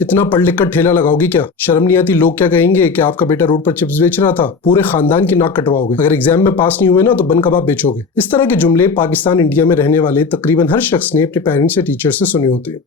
इतना पढ़ लिख कर ठेला लगाओगी क्या? शर्म नहीं आती? लोग क्या कहेंगे कि आपका बेटा रोड पर चिप्स बेच रहा था, पूरे खानदान की नाक कटवाओगे, अगर एग्जाम में पास नहीं हुए ना तो बन कबाब बेचोगे। इस तरह के जुमले पाकिस्तान इंडिया में रहने वाले तकरीबन हर शख्स ने अपने पेरेंट्स या टीचर से सुने होते हैं।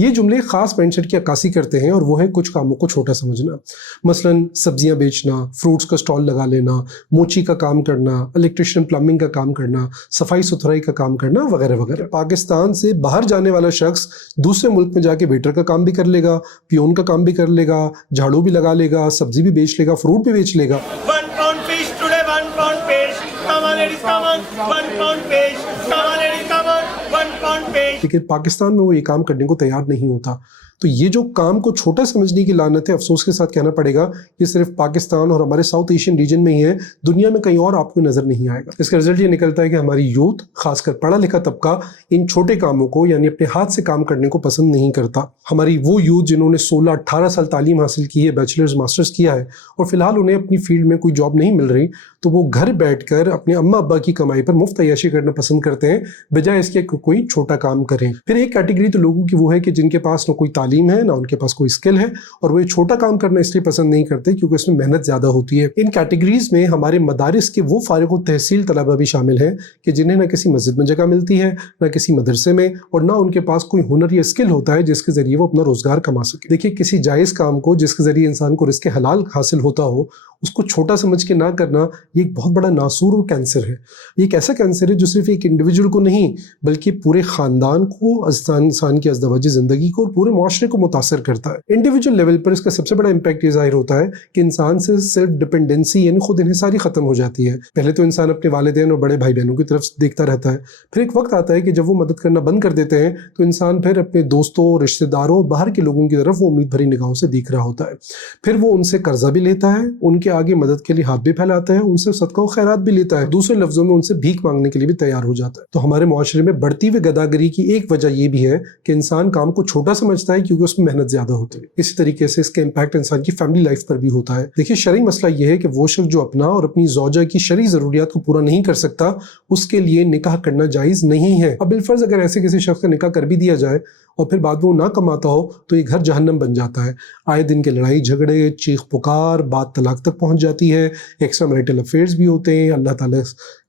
ये जुमले खास माइंडसेट की अक्कासी करते हैं और वो है कुछ कामों को छोटा समझना। मसलन सब्जियां बेचना, फ्रूट्स का स्टॉल लगा लेना, मोची का काम करना, इलेक्ट्रिशियन प्लम्बिंग का काम करना, सफाई सुथराई का काम करना वगैरह वगैरह। पाकिस्तान से बाहर जाने वाला शख्स दूसरे मुल्क में जाके वेटर का काम भी कर लेगा, पियोन का काम भी कर लेगा, झाड़ू भी लगा लेगा, सब्जी भी बेच लेगा, फ्रूट भी बेच लेगा। 1 pound fish today, 1 pound fish. Come on ladies, come on. 1 pound fish. Come on ladies, come on. 1 pound fish. लेकिन पाकिस्तान में वो ये काम करने को तैयार नहीं होता। तो ये जो काम को छोटा समझने की लानत है, अफसोस के साथ कहना पड़ेगा, ये सिर्फ पाकिस्तान और हमारे साउथ एशियन रीजन में ही है, दुनिया में कहीं और आपको नजर नहीं आएगा। इसका रिजल्ट ये निकलता है कि हमारी यूथ, खासकर पढ़ा लिखा तबका, इन छोटे कामों को यानी अपने हाथ से काम करने को पसंद नहीं करता। हमारी वो यूथ जिन्होंने 16-18 साल तालीम हासिल की है, बैचलर्स मास्टर्स किया है और फिलहाल उन्हें अपनी फील्ड में कोई जॉब नहीं मिल रही, तो वो घर बैठकर अपने अम्मा अब्बा की कमाई पर मुफ्त अय्याशी करना पसंद करते हैं, बजाय इसके कोई छोटा काम करें। फिर एक कैटेगरी तो लोगों की वो है कि जिनके पास ना कोई तालीम है, ना उनके पास कोई स्किल है, और वो ये छोटा काम करना इसलिए पसंद नहीं करते क्योंकि इसमें मेहनत ज़्यादा होती है। इन कैटेगरीज में हमारे मदारिस के वो फारिग तहसील तलबा भी शामिल हैं कि जिन्हें ना किसी मस्जिद में जगह मिलती है, ना किसी मदरसे में, और ना उनके पास कोई हुनर या स्किल होता है जिसके ज़रिए वो अपना रोज़गार कमा सके। देखिए, किसी जायज़ काम को जिसके ज़रिए इंसान को रिज़्क़ हलाल हासिल होता हो, उसको छोटा समझ के ना करना, ये एक बहुत बड़ा नासूर और कैंसर है। ये एक ऐसा कैंसर है जो सिर्फ एक इंडिविजुअल को नहीं बल्कि पूरे ख़ानदान को, इंसान की अज़दवाजी ज़िंदगी को और पूरे माशरे को मुतासर करता है। इंडिविजुअल लेवल पर इसका सबसे बड़ा इम्पैक्ट ये ज़ाहिर होता है कि इंसान से सेल्फ डिपेंडेंसी यानी खुद इन्हिसारी ख़त्म हो जाती है। पहले तो इंसान अपने वालिदैन और बड़े भाई बहनों की तरफ देखता रहता है, फिर एक वक्त आता है कि जब वो मदद करना बंद कर देते हैं तो इंसान फिर अपने दोस्तों, रिश्तेदारों, बाहर के लोगों की तरफ वो उम्मीद भरी निगाहों से देख रहा होता है। फिर वो उनसे कर्जा भी लेता है, उनके आगे मदद के लिए हाथ भी फैलाता है, उनसे सदका व खैरात भी लेता है, दूसरे लफ्जों में उनसे भीख मांगने के लिए भी तैयार हो जाता है। तो हमारे मुआशरे में बढ़ती हुई गदागरी की एक वजह यह भी है कि इंसान काम को छोटा समझता है क्योंकि उसमें मेहनत ज्यादा होती है। इसी तरीके से इसका इम्पैक्ट इंसान की फैमिली लाइफ पर भी होता है। देखिए, शरई मसला यह है कि वो शख्स जो अपना और अपनी ज़ौजा की शरई ज़रूरियात को पूरा नहीं कर सकता, उसके लिए निकाह करना जायज़ नहीं है। अब बिलफर्ज अगर ऐसे किसी शख्स का निकाह कर भी दिया जाए और फिर बाद में वो ना कमाता हो तो ये घर जहन्नम बन जाता है। आए दिन के लड़ाई झगड़े, चीख पुकार, बात तलाक तक पहुंच जाती है, एक्स्ट्रा मैरिटल अफेयर्स भी होते हैं, अल्लाह ताला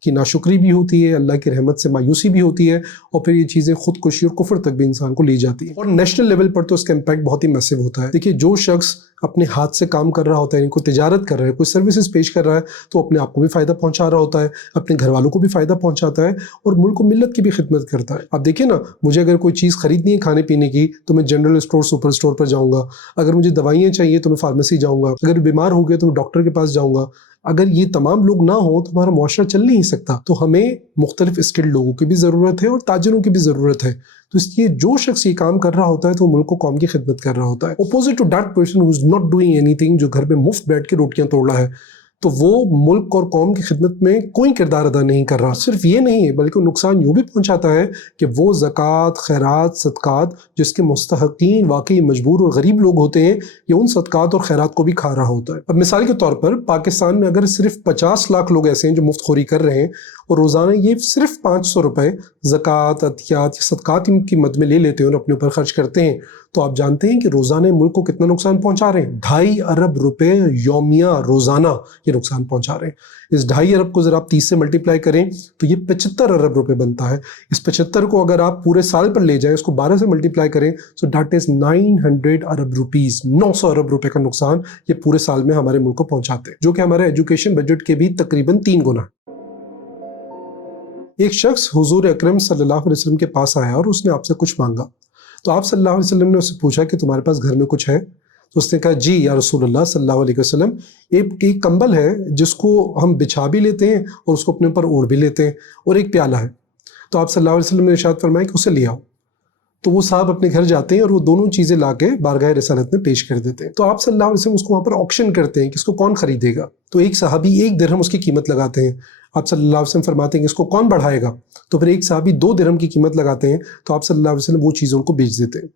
की नाशुक्री भी होती है, अल्लाह की रहमत से मायूसी भी होती है, और फिर ये चीज़ें खुदकुशी और कुफ्र तक भी इंसान को ले जाती है। और नेशनल लेवल पर तो इसका इम्पैक्ट बहुत ही मैसिव होता है। देखिए, जो शख्स अपने हाथ से काम कर रहा होता है, कोई तिजारत कर रहा है, कोई सर्विसेज पेश कर रहा है, तो अपने आप को भी फ़ायदा पहुंचा रहा होता है, अपने घर वालों को भी फ़ायदा पहुंचाता है और मुल्क और मिल्लत की भी खिदमत करता है। अब देखिए ना, मुझे अगर कोई चीज़ खरीदनी है खाने पीने की तो मैं जनरल स्टोर, सुपर स्टोर पर जाऊँगा। अगर मुझे दवाइयाँ चाहिए तो मैं फार्मेसी जाऊँगा। अगर बीमार हो गया तो मैं डॉक्टर के पास जाऊँगा। अगर ये तमाम लोग ना हो तो हमारा मुआशरा चल नहीं सकता। तो हमें मुख्तलिफ स्किल्ड लोगों की भी ज़रूरत है और ताजिरों की भी ज़रूरत है। तो इसलिए जो शख्स ये काम कर रहा होता है तो मुल्क को, कौम की खिदमत कर रहा होता है। Opposite to that person who is not doing anything, जो घर पे मुफ्त बैठ के रोटियां तोड़ रहा है, तो वो मुल्क और कौम की खिदमत में कोई किरदार अदा नहीं कर रहा। सिर्फ ये नहीं है बल्कि नुकसान यूँ भी पहुँचाता है कि वो ज़कात, खैरात, सदक़ात जिसके मुस्तहक़ीन वाकई मजबूर और गरीब लोग होते हैं, ये उन सदक़ात और खैरात को भी खा रहा होता है। अब मिसाल के तौर पर पाकिस्तान में अगर सिर्फ 50 लाख लोग ऐसे हैं जो मुफ्तखोरी कर रहे हैं और रोज़ाना ये सिर्फ 500 रुपये ज़कात, अतियात या सदक़ात की मद में ले लेते हैं और अपने ऊपर खर्च करते हैं, तो आप जानते हैं कि रोज़ाना मुल्क को कितना नुकसान पहुंचा रहे हैं। 2.5 अरब रुपए यौमिया रोज़ाना ये नुकसान पहुंचा रहे हैं। इस 2.5 अरब को ज़रा आप 30 से मल्टीप्लाई करें तो ये 75 अरब रुपए बनता है। इस 75 को अगर आप पूरे साल पर ले जाएं, इसको 12 से मल्टीप्लाई करें, so that is 900 Arab rupees, 900 अरब रुपए का नुकसान ये पूरे साल में हमारे मुल्क को पहुंचाते हैं, जो कि हमारे एजुकेशन बजट के भी तकरीबन 3 गुना। एक शख्स हुजूर अकरम सल्लल्लाहु अलैहि वसल्लम के पास आया और उसने आपसे कुछ मांगा, तो आप सल्लल्लाहु अलैहि वसल्लम ने उससे पूछा कि तुम्हारे पास घर में कुछ है? तो उसने कहा, जी या रसूलुल्लाह सल्लल्लाहु अलैहि वसल्लम, एक कंबल है जिसको हम बिछा भी लेते हैं और उसको अपने ऊपर ओढ़ भी लेते हैं, और एक प्याला है। तो आप सल्लल्लाहु अलैहि वसल्लम ने इरशाद फरमाया कि उसे ले आओ। तो वो साहब अपने घर जाते हैं और वो दोनों चीज़ें लाके बारगाह रिसालत में पेश कर देते हैं। तो आप सल्लल्लाहु अलैहि वसल्लम उसको वहाँ पर ऑक्शन करते हैं कि इसको कौन खरीदेगा। तो एक सहाबी 1 दिरहम उसकी कीमत लगाते हैं। आप सल्लल्लाहु अलैहि वसल्लम फरमाते हैं कि इसको कौन बढ़ाएगा। तो फिर एक सहाबी 2 दिरहम की कीमत लगाते हैं। तो आप सल्लल्लाहु अलैहि वसल्लम वो चीज़ों को बेच देते हैं।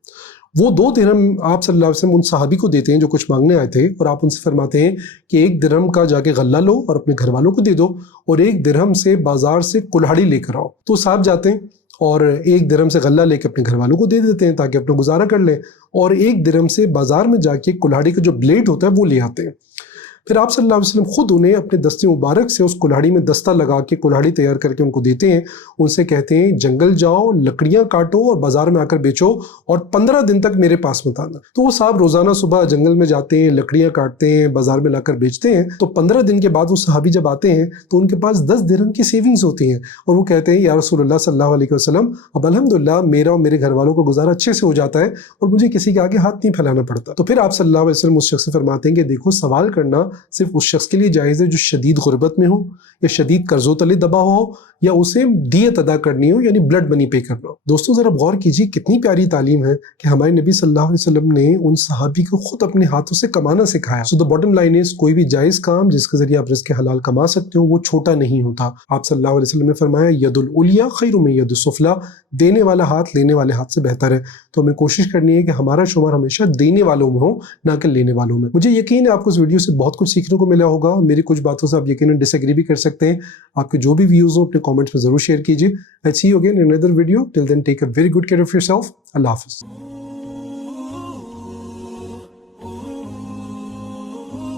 वो 2 दिरहम आप सल्लल्लाहु अलैहि वसल्लम उन सहाबी को देते हैं जो कुछ मांगने आए थे, और आप उनसे फरमाते हैं कि 1 दिरहम का जाके गल्ला लो और अपने घर वालों को दे दो, और 1 दिरहम से बाजार से कुल्हाड़ी लेकर आओ। तो साहब जाते हैं اور 1 درہم سے غلہ لے کے اپنے گھر والوں کو دے دیتے ہیں تاکہ اپنا گزارا کر لیں، اور 1 درہم سے بازار میں جا کے کلہاڑی کا جو بلیڈ ہوتا ہے وہ لے آتے ہیں۔ پھر آپ صلی اللہ علیہ وسلم خود انہیں اپنے دستے مبارک سے اس کلہاڑی میں دستہ لگا کے کلہاڑی تیار کر کے ان کو دیتے ہیں، ان سے کہتے ہیں جنگل جاؤ، لکڑیاں کاٹو اور بازار میں آ کر بیچو اور 15 دن تک میرے پاس مت آنا۔ تو وہ صاحب روزانہ صبح جنگل میں جاتے ہیں، لکڑیاں کاٹتے ہیں، بازار میں لا کر بیچتے ہیں۔ تو 15 دن کے بعد وہ صحابی جب آتے ہیں تو ان کے پاس 10 درہم کی سیونگز ہوتی ہیں، اور وہ کہتے ہیں یا رسول اللہ صلی اللہ علیہ وسلم اب الحمدللہ میرا اور میرے گھر والوں کا گزارا اچھے سے ہو جاتا ہے اور مجھے کسی کے آگے ہاتھ نہیں پھیلانا پڑتا۔ تو پھر آپ صلی اللہ علیہ وسلم اس شخص سے فرماتے ہیں کہ دیکھو، سوال کرنا صرف اس شخص کے لیے جائز ہے جو شدید غربت میں ہو یا شدید قرضوں تلے دبا ہو یا اسے دیت ادا کرنی ہو، یعنی بلڈ منی پے کرنا ہو۔ دوستوں ذرا غور کیجیے، کتنی پیاری تعلیم ہے کہ ہمارے نبی صلی اللہ علیہ وسلم نے ان صحابی کو خود اپنے ہاتھوں سے کمانا سکھایا۔ سو دی باٹم لائن از، کوئی بھی جائز کام جس کے ذریعے آپ رزق حلال کما سکتے ہو وہ چھوٹا نہیں ہوتا۔ آپ صلی اللہ علیہ وسلم نے فرمایا ید العلیٰ خیر من ید السفلیٰ، دینے والا ہاتھ لینے والے ہاتھ سے بہتر ہے۔ تو ہمیں کوشش کرنی ہے کہ ہمارا شمار ہمیشہ دینے والوں میں ہو، نہ کہ لینے والوں میں۔ مجھے یقین ہے آپ کو اس ویڈیو سے بہت کچھ سیکھنے کو ملا ہوگا، میری کچھ باتوں سے آپ یقیناً ڈس ایگری بھی کر سکتے ہیں۔ آپ کے جو بھی ویوز ہوں اپنے کامنٹس میں ضرور شیئر کیجیے۔ I'll see you again in another video. Till then, take a very good care of yourself. Allah Hafiz.